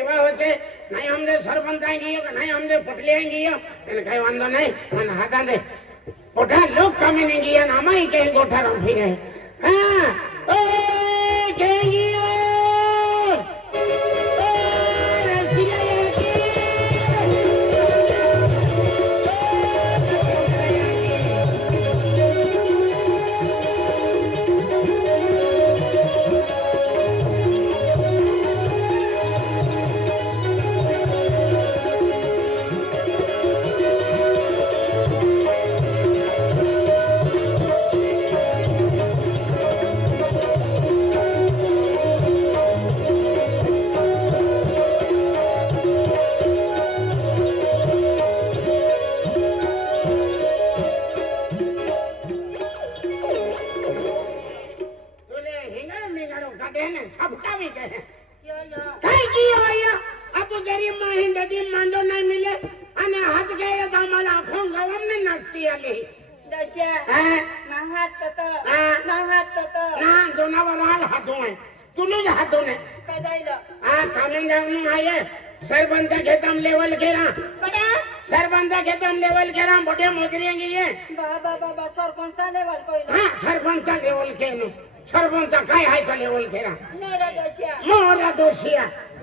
सेवा होશે નહીં અમને સરપંચ આવી ગયો કે નહીં અમને પટલી આવી ગયો એને કઈ વાંધો નહીં અને હાકા દે પોઠા લોક કામે નહીં ગયા ને આમાં કે ગોઠા રંફી રહે હા ઓ કે ગયો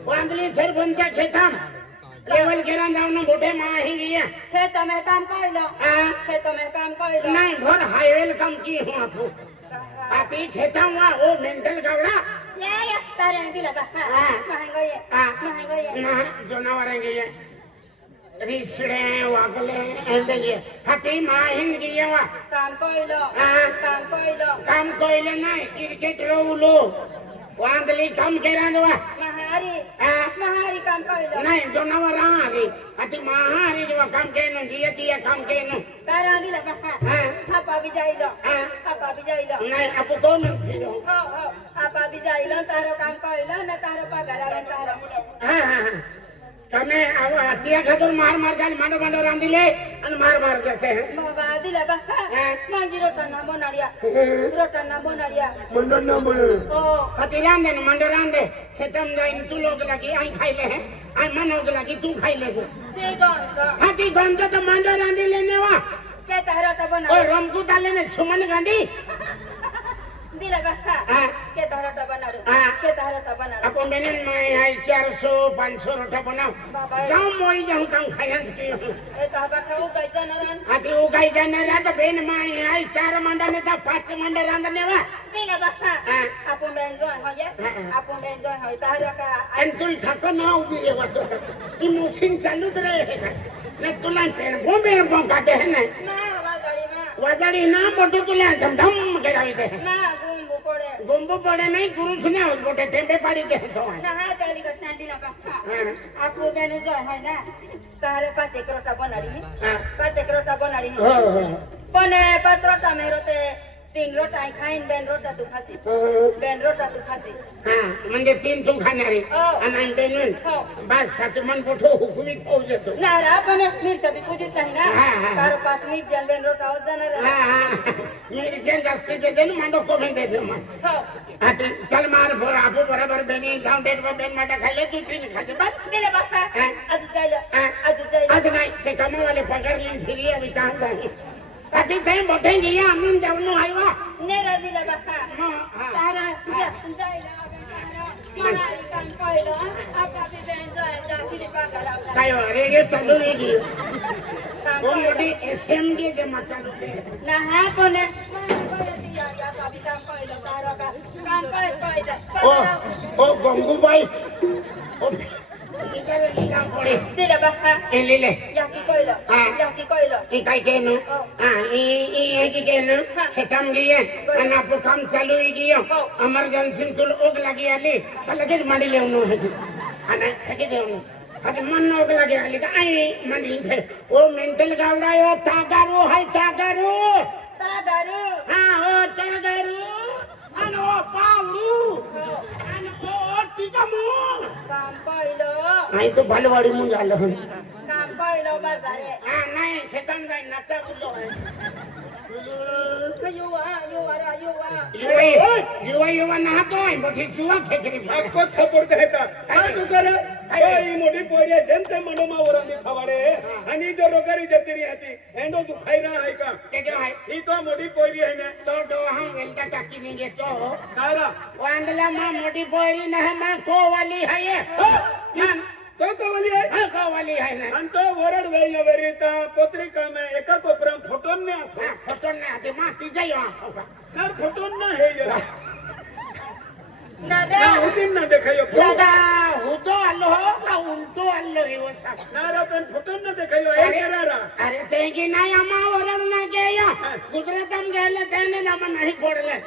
वांदली सरपंच खेता लेवल केरा जाऊन मोठे माही गए खेत में काम कइलो खेत में काम कइलो नहीं भर हाईवे काम की हुआ तू आती खेता हुआ ओ मेंटल गावड़ा ये तारे दिला बा महंगो ये ना जनावर गए रिसड़े वागले एंदे हाथी माहिन गए वा काम कइलो नहीं क्रिकेट रोलो वांदली काम केरा दवा महारी काम कइलो नहीं जनावर आरी अति महारी जो काम केनो जियतिया काम केनो तारा दिला बहा आपा भी जाइलो नहीं आपो तो न फिरो हो आपा भी जाइलो तारो काम कइलो न तारो पगार आवे तारो हां तमे अब हतिया खातो मार जाल मांडो रांदिले अन मार जाते हैं बाबा दिला बहा मांगी रोटा ना बनाड़िया मंडो ना बोलो ओ हती रांदे न मंडो रांदे खेतम जाइन तू लोग लगी आई खाई ले हैं आई मनोग लगी तू खाई ले से गंगा हती गंगा तो मंडो रांदी लेने वा के तारा तो बना ओ रमकू डाले ने सुमन गांधी दिला बहा के तारा तो बना अपन बेनन में आई 400 500 रोटा बनाओ जाओ मोई जाऊं काम खायन की ए ताबा खाऊ गई जनरन आती उ गई जनरन तो बेन में आई 4 मंडा ने तो 5 मंडा रांदने वा दिला बहा अपन बेन जोय हो तारा का अंतुल थको ना उगी रे वा तो ई मशीन चालू रहे ने तुला पेन बो काटे है ना वाजाड़ी ना मोटो तुला धम करावी दे ना गुम्बो पड़े नहीं गुरु सुने हो बोटे टेंबे पाड़ी दे तो ना है तेली का सांडीला बक्का आपको देनु जो है ना सारे 5 एकरोटा बनाड़ी 5 एकरोटा बनाड़ी हो पने 5 रोटा मेरोते 3 रोटा खाइन बेन रोटा तू खाती हां म्हणजे 3 तू खाणारी आणि बेनून बस सात मन पोठो हुकुमी हो जेतो ना आपने फिर सभी पूजी चाहिए ना तारो 5 मिनिट जन बेन रोटा हो जाणार हां मेरी जेल जास्ती दे देन मांडो को में दे मन आते चल मार भोर आपो बराबर बेनी जाऊं डेट में बेन माटा खाले तू 3 खाते बस दिले बस आज नहीं ते कमा वाले पगार लेन फिरी अभी कहां जाए आती ते मोठे गया अमन जाऊन आईवा नेरा दिला बसा तारा जायला महारी काम कइलो आपा भी बेन जाय जा फिरी पगार काय रेडियो चालू रे की वो मोठी एसएमडी जे मचाल ना हा कोने ओ गंगू भाई ओ इधर लीला पड़े दिला बहा ले याकी कोइलो ई काय केनो ई की केनो खतम गए अन आप काम चालू ही गयो इमरजेंसी तुल ओग लगी आली लगे माडी लेवनो है अन खके देवनो अत मन ओग लगे आली का आई माडी फे ओ मेंटल गावडायो तागारू हाय तागारू हां ओ तागारू अन ओ पावडू अन ओ टिकमू काम कइलो नाही तो बालवाडी मु झालो काम कइलो बाजारे हां नाही खेतन जाय नाचा बुलो है युवा ना तो है बठी जुआ खेकरी आपको थप्पड़ देता क्या तू करे ई मोठी पोरी जेम ते मंडो मा वरांदी खवाडे आणि जो रोकरी जती री हती एंडो दुखाई ना है का के जो है ई तो मोठी पोरी है ने तो दो हम वेलता टाकी नहीं गे तो कारा वांदला मां मोटी पोरी न है मां को वाली है ये तो वाली है हां को वाली है ना अंत वरड वेय वेरिता पत्रिका में एका कोपरम फोटोन ने आथो फोटो ने आते मां तीजे यो आथो का नर फोटोन ना है जरा दादा ना उदिन ना देखायो दादा हुतो अल्लो का उल्टो अल्लो हे वो सब नारा पेन फोटोन ना देखायो ए करारा अरे ते की नाही अम्मा वरड ना के या गुजरातम गेले तेने ना मन नाही पडले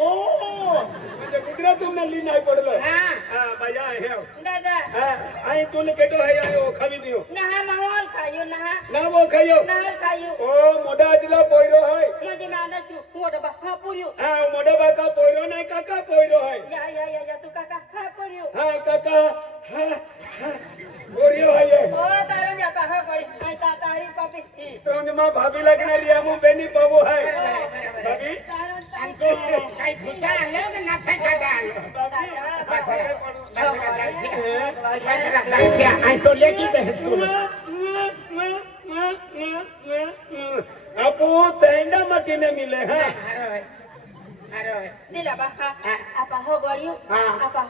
ओ म्हणजे गुजरातून नल्ली नाही पडलो हां भैया हे दादा आई तुने केटो है आयो खावी दियो ना मावल खायो ना वो खायो ना खायो ओ मोडा आजला पोयरो है म्हणजे मानस तू मोडा बा पुरियो हां मोडा बाका पोयरो नाही काका पोयरो है या तू काका खा पुरियो हां काका हां पोरियो है ये ओ तारो जा का है पड़ी आई तारी पापी तो मां भाभी लगणारी आमू बेनी बाबू है भाभी अंको काय खुदा आलो की नाथा काटा आलो बस अंको लेकी दे तू आपू तेंडा मटीने मिले हैं अरे दिला बाका apa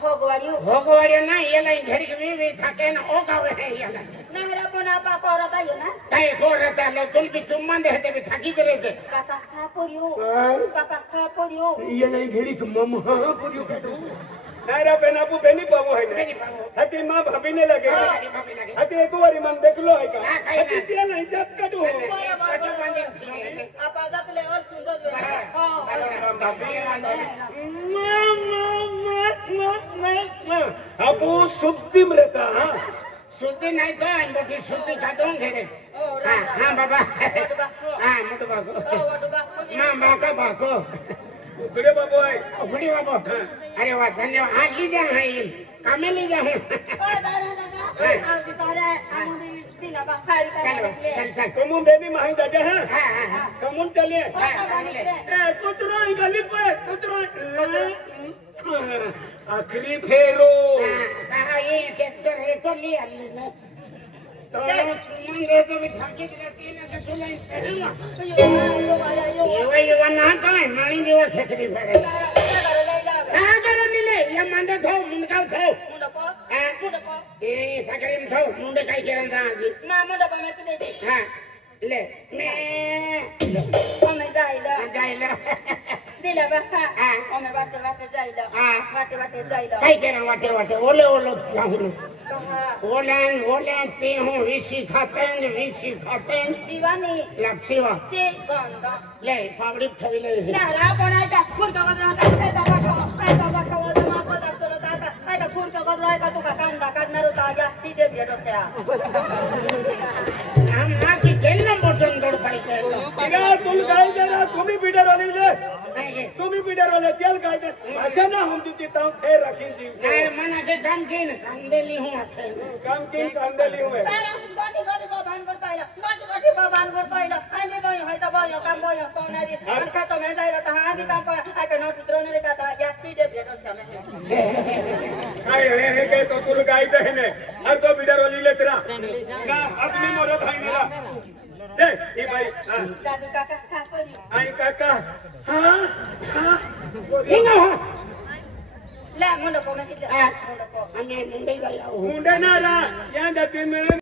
hogwariu ना ये लाइन घर की भी थाके ना ओ गावे है ये line nahra pona apa korata yo na काय को रहता लो तुम भी सुमन देते भी थाकी दे रहे kaka kaporiu ये नहीं घेड़ी तो मम्मा पूरी नारा बेन आपू बेनी बाबू है बेनी बाबू हती मां भाभी ने लगे भाभी लगे हती एक बारी मन देख लो है का हां हती तेल नहीं जब कटू apa datle और सुंदर आपू सुक्तिम रहता हां शुद्धि नहीं तो मोटी शुद्धि काटूं घेरे हां बाबा हां मोटो बाको मां बाका बाको बड़े बाबू है बड़ी बाबू अरे वाह धन्यवाद हां ली जा है ये कामे ली जा है चल कमुन बेनी माही जाते हैं हां कमुन चलिए कुछ रोई गली पे कुछ रोई आखिरी फेरो हां ये ट्रैक्टर है तो ले आली ने तो मंगे तो भी थाकी रहती है तो सुनाई सही ये ना तो है मानी जीवा छकरी पड़े हां करो नीले ये मंडे थो मुंडका थो ए सकरीम थो मुंडे काय केरन था जी na mo da pa me kide हां ले मैं ome jaila जाइला dila baka ome bate jaila bate jaila काय केरन वाटे ओले जाहुन ओलेन ते हूं विसी खातें diwani लक्षीवा se ganda ले फावड़ी थविले nahra pona ta kurto kadra ka se da baka wa ma ko da toro ta ka ai da kurto kadra ka tu ka kanda kadnaru ta ja ide biedo sea हम ना की केल्ला मोटन दौड़ पाई के इरा तुल गाय जरा तुम्ही bidder वाली ले तुम्ही बिडर वाले तेल गाय दे अच्छा ना हम जीती ताऊ थे रखिन जी यार मना के काम के न संदेली हूं काम की संदेली हुए gati ba ban gorta ila ai me boy hai ta boy kam boy ko na ri ka to me jaila ta ha bi kam pa ai ka no tutro ne ka ta ya ide biedo sea me काय है के तो तुल गाय दे ने हर तो bidder वाली ले तेरा ना अपनी मोरत है मेरा दे ई भाई dadu kaka kapori आई काका हां हिंगा la mo no ko me kide हमें मुंबई गया हूं मुंडे ना रा यहां जाती में